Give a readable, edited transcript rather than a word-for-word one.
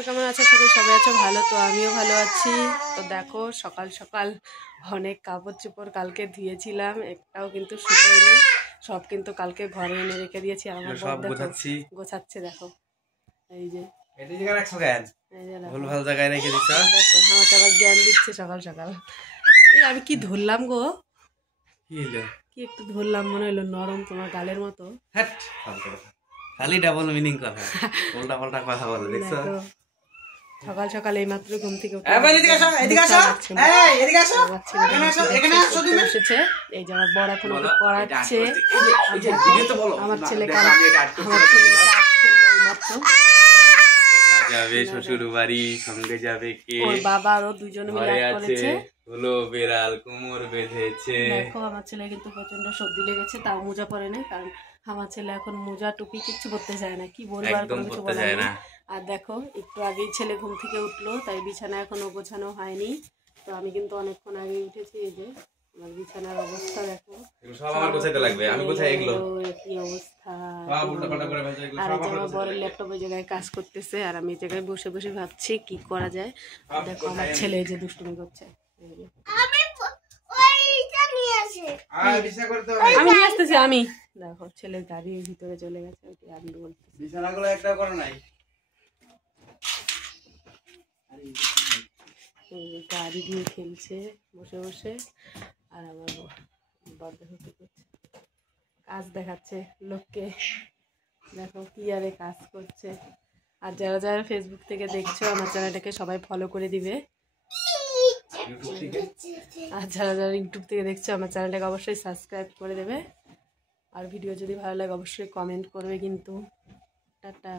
তোমরা কেমন আছো? সবাই আছো ভালো, তো আমিও ভালো আছি। তো দেখো সকাল সকাল অনেক কাপড় চোপড় কালকে ধুয়েছিলাম, একটাও কিন্তু শুকোয়নি, সব কিন্তু কালকে ঘরে এনে রেখে দিয়েছি। আর আমার বর দেখো গোছাচ্ছে, দেখো এই যে ভুলভাল জায়গায় রেখে দিচ্ছ, দেখো আমাকে আবার জ্ঞান দিচ্ছে সকাল সকাল। আমি কি ধরলাম গো, কি একটু ধরলাম, মনে হলো নরম তোমার গালের মতো। খালি ডাবল মিনিং কথা, উল্টা পাল্টা কথা বলে, দেখছো? সকাল সকাল এই মাত্র ঘুম থেকে উঠে বসেছে। এই যে আমার বড় এখন ওকে পড়াচ্ছে, আমার ছেলে যাবে শ্বশুর বাড়ি, সঙ্গে যাবে কে? ওর বাবা আরো দুজনে মিলে করেছে। হলো বেড়াল কোমর বেঁধেছে। দেখো আমার ছেলে কিন্তু প্রচন্ড সর্দি লেগেছে, তাও মোজা পরে না, কারণ আমার ছেলে এখন মোজা টুপি কিচ্ছু করতে চায় না, কি বলবো আর কোনো কিছু বলা না। আর দেখো একটু আগেই ছেলে ঘুম থেকে উঠলো, তাই বিছানা এখনো গোছানো হয়নি। তো আমি কিন্তু অনেকক্ষণ আগে উঠেছি। এই যে আমার বিছানার অবস্থা দেখো, সব আমার গোছাতে লাগবে, আমি গোছাই এগুলো, কি অবস্থা। আর এই যে আমার বড় ল্যাপটপের জায়গায় কাজ করতেছে, আর আমি এই জায়গায় বসে বসে ভাবছি কি করা যায়। দেখো আমার ছেলে এই যে দুষ্টুমি করছে, আমি নিয়ে আসতেছি। আমি দেখো ছেলে গাড়ির ভিতরে চলে গেছে, আমি বলছি বিছানাগুলো একটা করে নাই, গাড়ি দিয়ে খেলছে বসে বসে। আর আমার বর দেখো কি করছে, কাজ দেখাচ্ছে লোককে, দেখো কি আরে কাজ করছে। আর যারা যারা ফেসবুক থেকে দেখছো আমার চ্যানেলটাকে সবাই ফলো করে দিবে, আর যারা যারা ইউটিউব থেকে দেখছো আমার চ্যানেলটাকে অবশ্যই সাবস্ক্রাইব করে দেবে। আর ভিডিও যদি ভালো লাগে অবশ্যই কমেন্ট করবে কিন্তু। টাটা।